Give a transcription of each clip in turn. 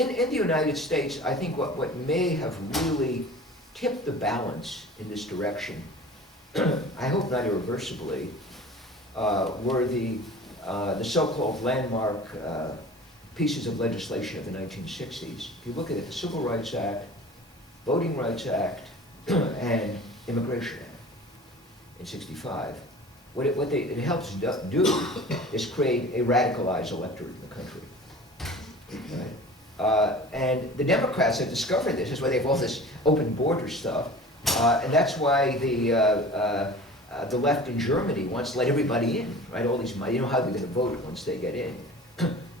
In the United States, I think what may have really tipped the balance in this direction, I hope not irreversibly, were the so-called landmark pieces of legislation of the 1960s. If you look at it, the Civil Rights Act, Voting Rights Act, and Immigration Act in '65. What it helps do is create a radicalized electorate in the country. Right? And the Democrats have discovered this. That's why they have all this open border stuff. And that's why the left in Germany wants to let everybody in, right? All these, you know how they're going to vote once they get in.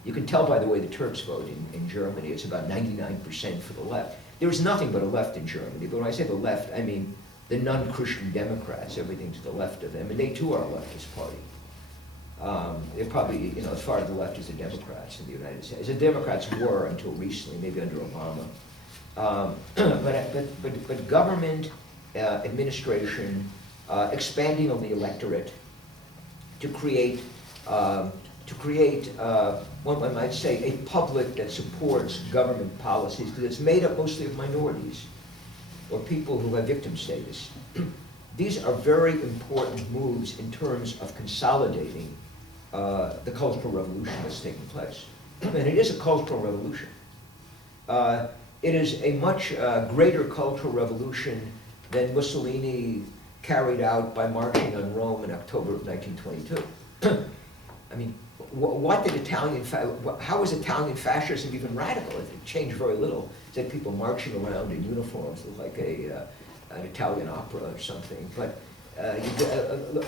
You can tell by the way the Turks vote in Germany. It's about 99% for the left. There is nothing but a left in Germany. But when I say the left, I mean the non-Christian Democrats, everything to the left of them. And they too are a leftist party. They're probably, you know, as far to the left as the Democrats in the United States. The Democrats were until recently, maybe under Obama. But government, administration, expanding on the electorate to create one might say, a public that supports government policies, because it's made up mostly of minorities or people who have victim status. These are very important moves in terms of consolidating the cultural revolution that's taking place. And it is a cultural revolution. It is a much greater cultural revolution than Mussolini carried out by marching on Rome in October of 1922. I mean, what did how was Italian fascism even radical? It changed very little. It's like people marching around in uniforms, like an Italian opera or something. But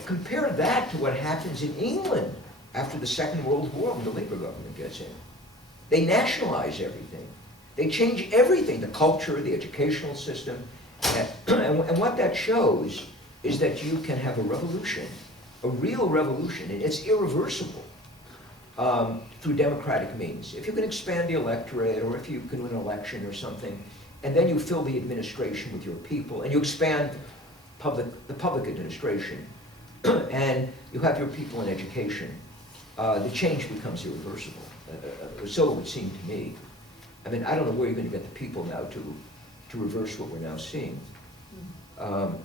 compare that to what happens in England after the Second World War when the Labour government gets in. They nationalize everything. They change everything, the culture, the educational system. And what that shows is that you can have a revolution, a real revolution, and it's irreversible through democratic means. If you can expand the electorate, or if you can win an election or something, and then you fill the administration with your people, and you expand the public administration, and you have your people in education, the change becomes irreversible. So it would seem to me. I mean, I don't know where you're going to get the people now to reverse what we're now seeing. I'm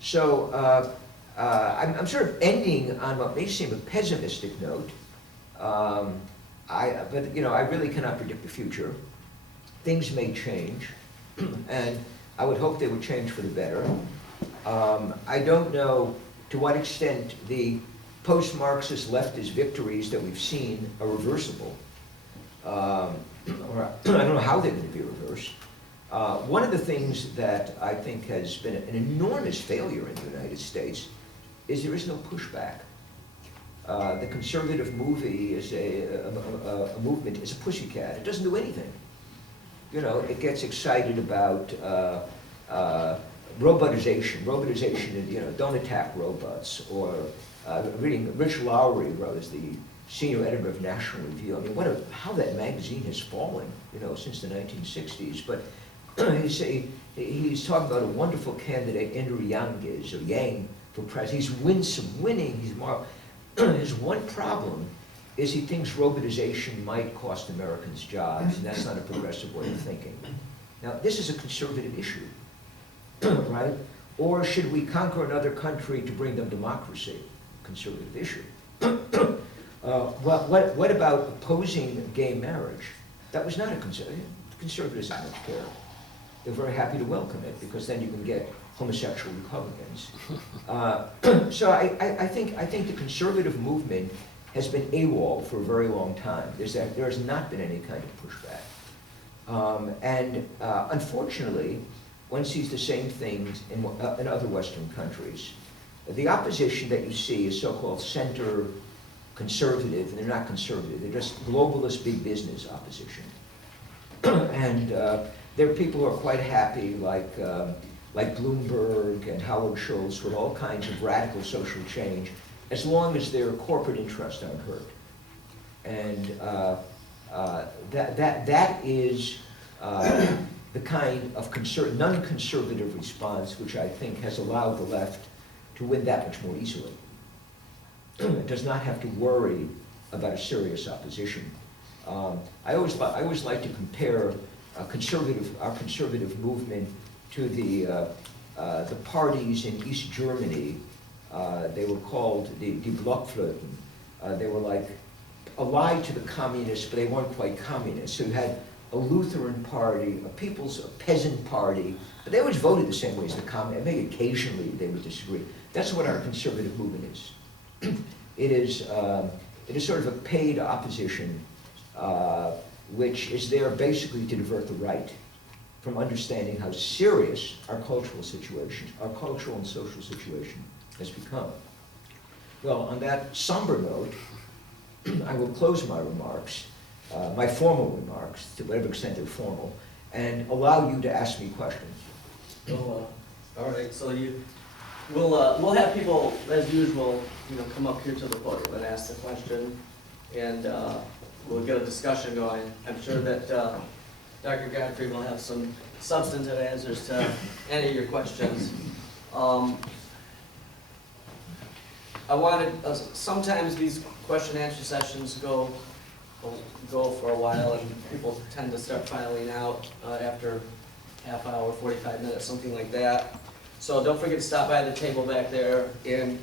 sort of ending on what may seem a pessimistic note, but you know, I really cannot predict the future. Things may change, and I would hope they would change for the better. I don't know to what extent the post-Marxist leftist victories that we've seen are reversible, or I don't know how they're going to be reversed. One of the things that I think has been an enormous failure in the United States is there is no pushback. The conservative movie is a movement, is a pussycat. It doesn't do anything. You know, it gets excited about robotization. Robotization, you know, don't attack robots. Or reading Rich Lowry wrote, the senior editor of National Review. I mean, how that magazine has fallen, you know, since the 1960s. But he's talking about a wonderful candidate Andrew Yang is, or Yang, for president. He's winning. His one problem is he thinks robotization might cost Americans jobs, and that's not a progressive way of thinking. Now, this is a conservative issue, right? Or should we conquer another country to bring them democracy? Conservative issue. What about opposing gay marriage? That was not a conservative. Conservatives don't care. They're very happy to welcome it, because then you can get homosexual Republicans. So I think the conservative movement has been AWOL for a very long time. There has not been any kind of pushback. Unfortunately, one sees the same things in other Western countries. The opposition that you see is so-called center conservative, and they're not conservative. They're just globalist big business opposition. And there are people who are quite happy, like Bloomberg and Howard Schultz, with all kinds of radical social change, as long as their corporate interests aren't hurt. And that is the kind of non-conservative response which I think has allowed the left to win that much more easily. It does not have to worry about a serious opposition. I always like to compare our conservative movement to the parties in East Germany. They were called the Blockflöten. They were like allied to the communists, but they weren't quite communists. So you had a Lutheran party, a peasant party, but they always voted the same way as the communists. Maybe occasionally they would disagree. That's what our conservative movement is. It is sort of a paid opposition, which is there basically to divert the right from understanding how serious our cultural situation, our cultural and social situation has become. Well, on that somber note, I will close my remarks, my formal remarks, to whatever extent they're formal, and allow you to ask me questions. Well, all right, so we'll have people, as usual, come up here to the podium and ask the question, and we'll get a discussion going. I'm sure that Dr. Gottfried will have some substantive answers to any of your questions. I wanted, sometimes these question and answer sessions go for a while, and people tend to start filing out after half hour, 45 minutes, something like that. So don't forget to stop by the table back there. And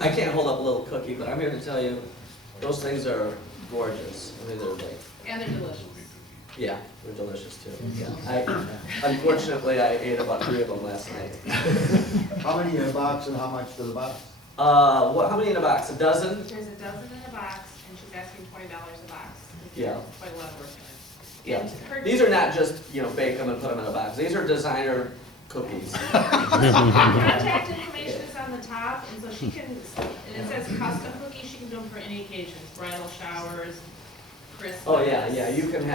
I can't hold up a little cookie, but I'm here to tell you, those things are gorgeous. I mean, they're like... And they're delicious. Yeah, they're delicious too. Yeah. Unfortunately, I ate about 3 of them last night. How many in a box and how much for the box? How many in a box? A dozen? There's a dozen in a box, and she's asking $20 a box. It's Yeah. quite a lot of work in it. Yeah. And her- These are not just, bake them and put them in a box. These are designer cookies. Contact information is on the top, and so she can, and it says custom cookies, she can do them for any occasions, bridal showers, Christmas. Oh, yeah, you can have